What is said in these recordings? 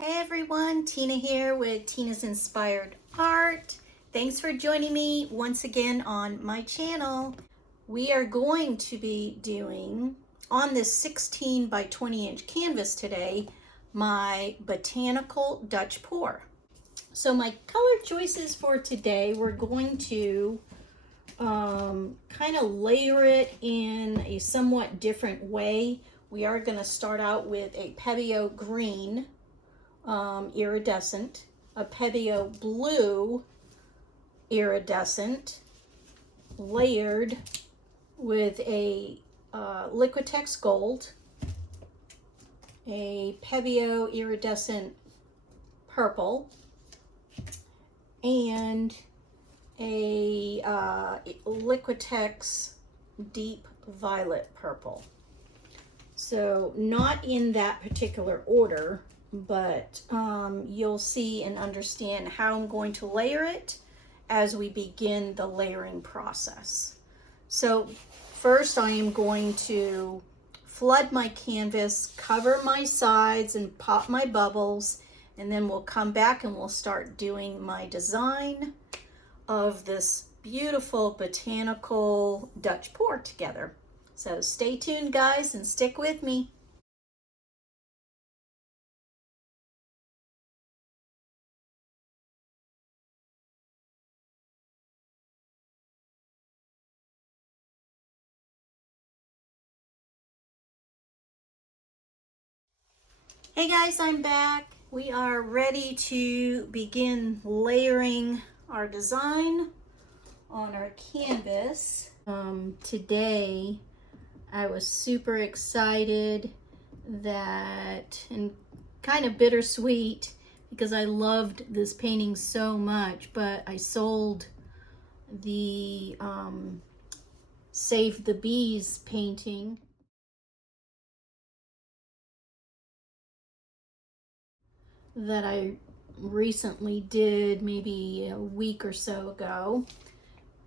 Hey everyone, Tina here with Tina's Inspired Art. Thanks for joining me once again on my channel. We are going to be doing, on this 16 by 20 inch canvas today, my Botanical Dutch Pour. So my color choices for today, we're going to kind of layer it in a somewhat different way. We are going to start out with a Pebeo green iridescent, a Pebeo blue iridescent, layered with a Liquitex gold, a Pebeo iridescent purple, and a Liquitex deep violet purple. So not in that particular order, but you'll see and understand how I'm going to layer it as we begin the layering process. So first I am going to flood my canvas, cover my sides and pop my bubbles, and then we'll come back and we'll start doing my design of this beautiful botanical Dutch pour together. So stay tuned guys and stick with me. Hey guys, I'm back. We are ready to begin layering our design on our canvas. Today I was super excited and kind of bittersweet because I loved this painting so much, but I sold the Save the Bees painting that I recently did maybe a week or so ago,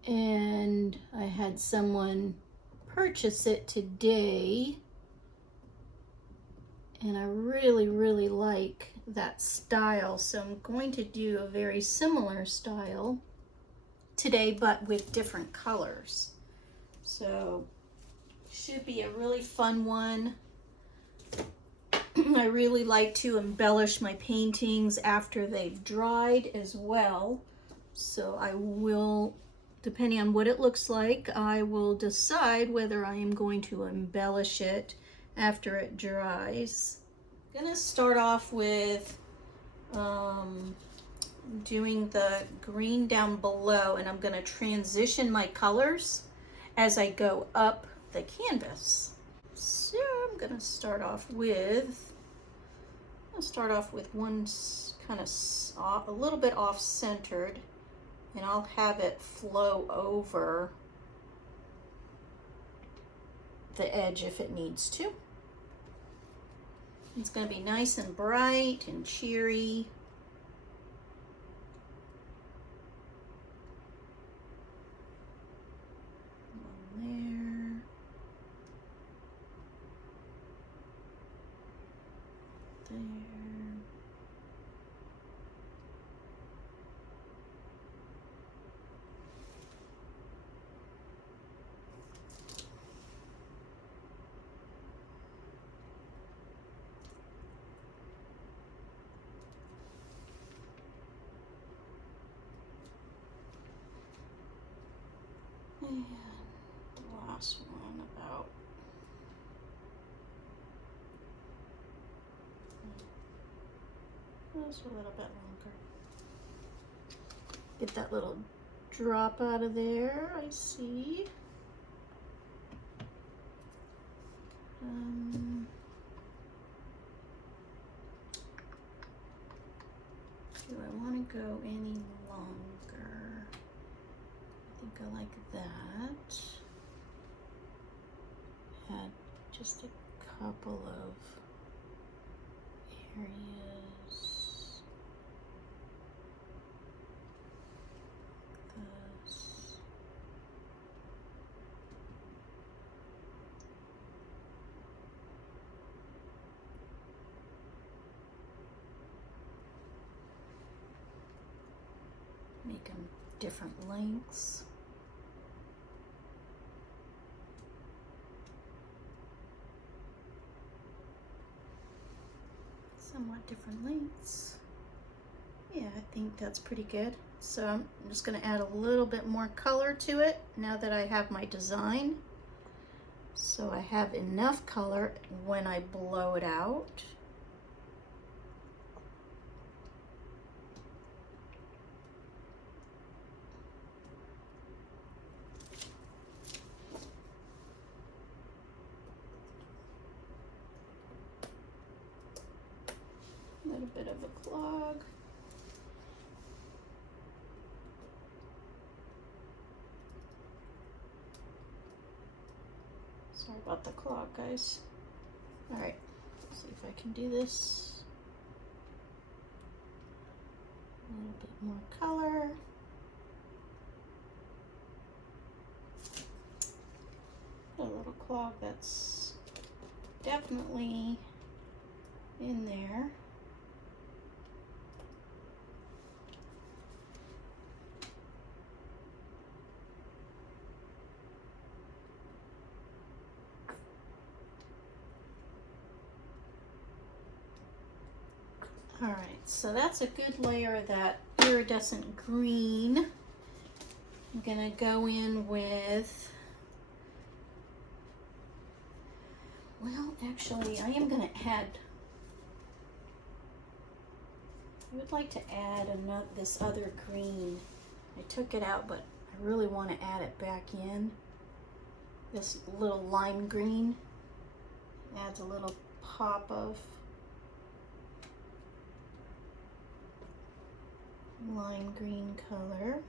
and I had someone purchase it today, and I really like that style, so I'm going to do a very similar style today but with different colors. So should be a really fun one. I really like to embellish my paintings after they've dried as well. So I will, depending on what it looks like, I will decide whether I am going to embellish it after it dries. I'm gonna start off with doing the green down below, and I'm gonna transition my colors as I go up the canvas. So I'm gonna start off with one kind of a little bit off-centered, and I'll have it flow over the edge if it needs to. It's going to be nice and bright and cheery. One there. There. And the last one about just a little bit longer. Get that little drop out of there, I see. Do I want to go any longer? I think I like that. Add just a couple of areas. This. different lengths. Somewhat different lengths. Yeah, I think that's pretty good. So I'm just going to add a little bit more color to it now that I have my design. So I have enough color when I blow it out. A little bit of a clog. Sorry about the clog, guys. All right, let's see if I can do this. A little bit more color. A little clog that's definitely in there. All right, so that's a good layer of that iridescent green. I'm gonna go in with, well, actually, I am gonna add, I would like to add another, this other green. I took it out, but I really want to add it back in. This little lime green adds a little pop of lime green color.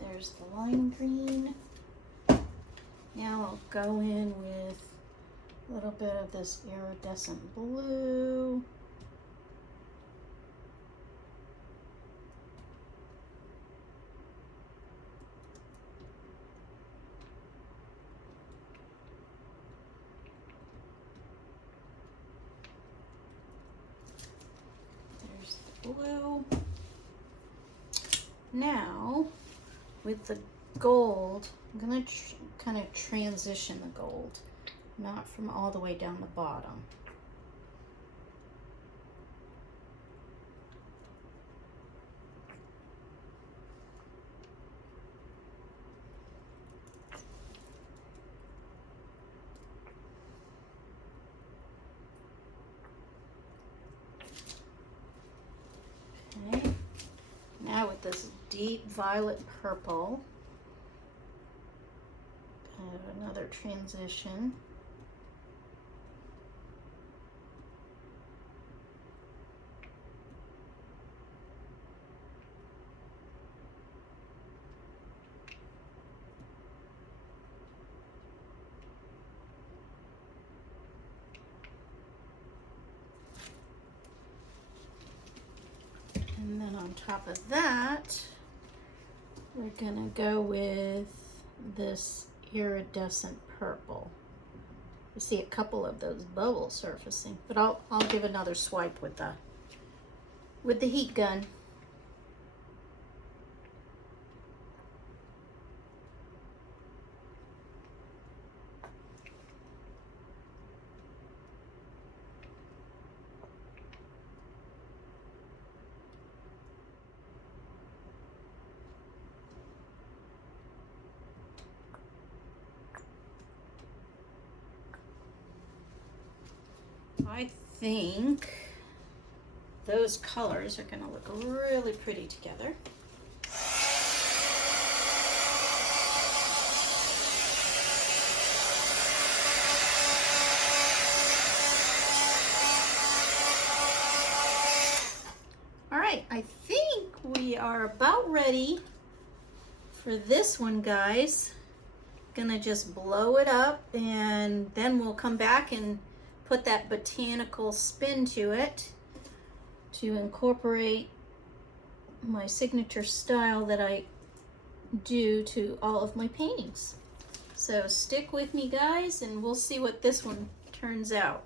There's the lime green. Now I'll go in with a little bit of this iridescent blue. There's the blue. Now, with the gold, I'm going to kind of transition the gold, not from all the way down the bottom. Okay, now with this deep violet purple, kind of another transition. And then on top of that, we're gonna go with this iridescent purple. You see a couple of those bubbles surfacing, but I'll give another swipe with the heat gun. I think those colors are going to look really pretty together. All right, I think we are about ready for this one, guys. Gonna just blow it up, and then we'll come back and put that botanical spin to it to incorporate my signature style that I do to all of my paintings. So stick with me, guys, and we'll see what this one turns out.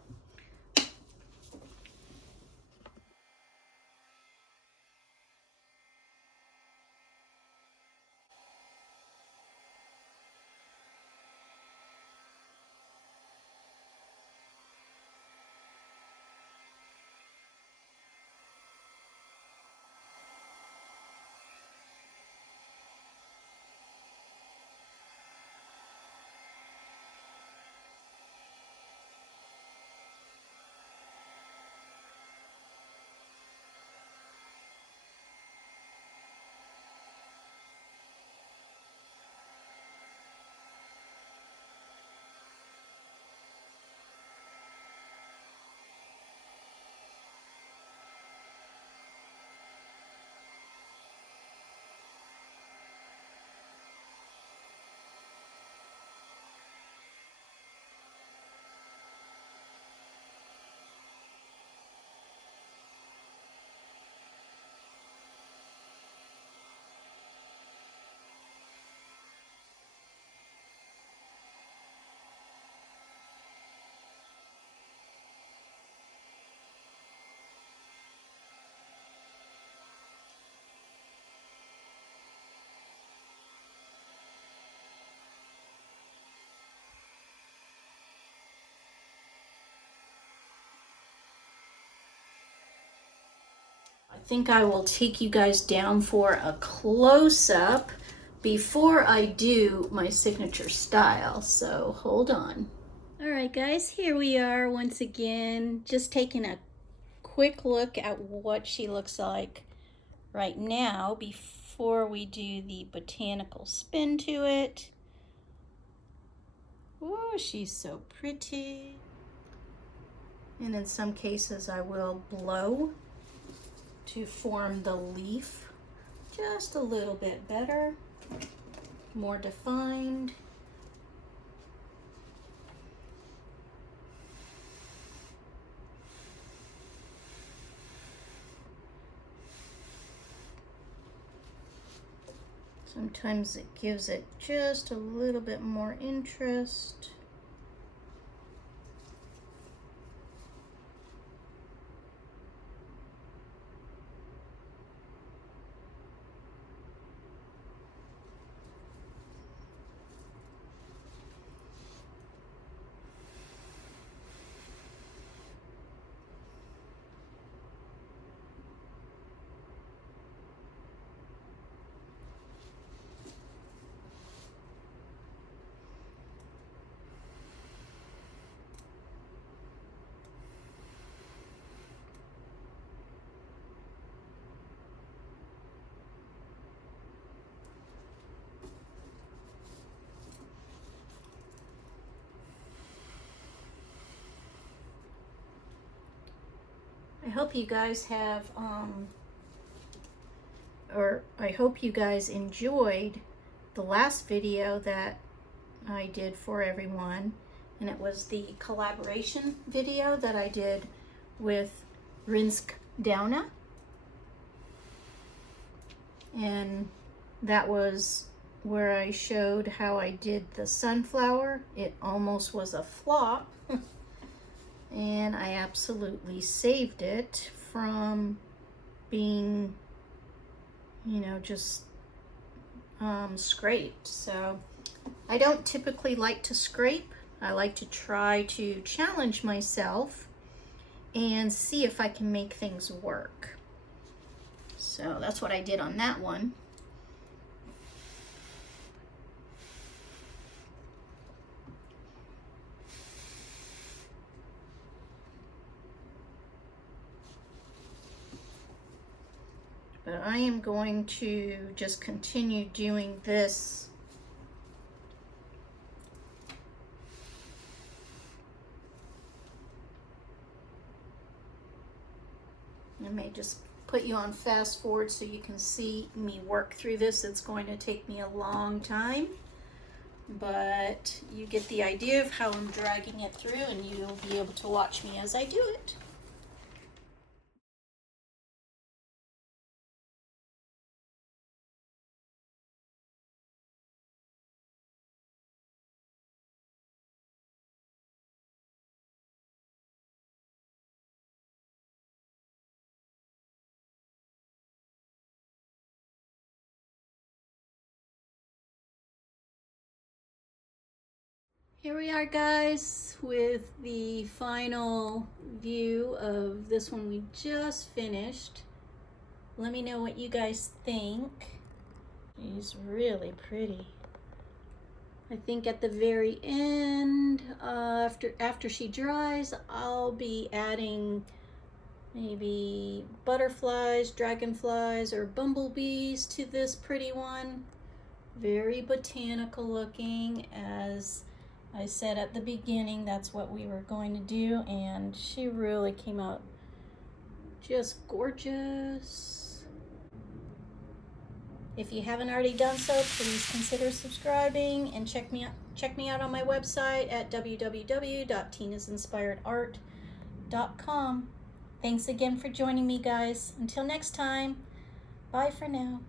I think I will take you guys down for a close-up before I do my signature style, so hold on. All right, guys, here we are once again, just taking a quick look at what she looks like right now before we do the botanical spin to it. Oh, she's so pretty. And in some cases I will blow to form the leaf just a little bit better, more defined. Sometimes it gives it just a little bit more interest. I hope you guys have, I hope you guys enjoyed the last video that I did for everyone, and it was the collaboration video that I did with Rinsk Dauna, and that was where I showed how I did the sunflower. It almost was a flop. And I absolutely saved it from being, you know, just scraped. So I don't typically like to scrape. I like to try to challenge myself and see if I can make things work. So that's what I did on that one. But I am going to just continue doing this I may just put you on fast forward so you can see me work through this. It's going to take me a long time, but you get the idea of how I'm dragging it through, and you'll be able to watch me as I do it. Here we are, guys, with the final view of this one we just finished. Let me know what you guys think. She's really pretty. I think at the very end, after she dries, I'll be adding maybe butterflies, dragonflies, or bumblebees to this pretty one. Very botanical looking. As I said at the beginning, that's what we were going to do, and she really came out just gorgeous. If you haven't already done so, please consider subscribing and check me out on my website at www.tinasinspiredart.com. Thanks again for joining me, guys. Until next time, bye for now.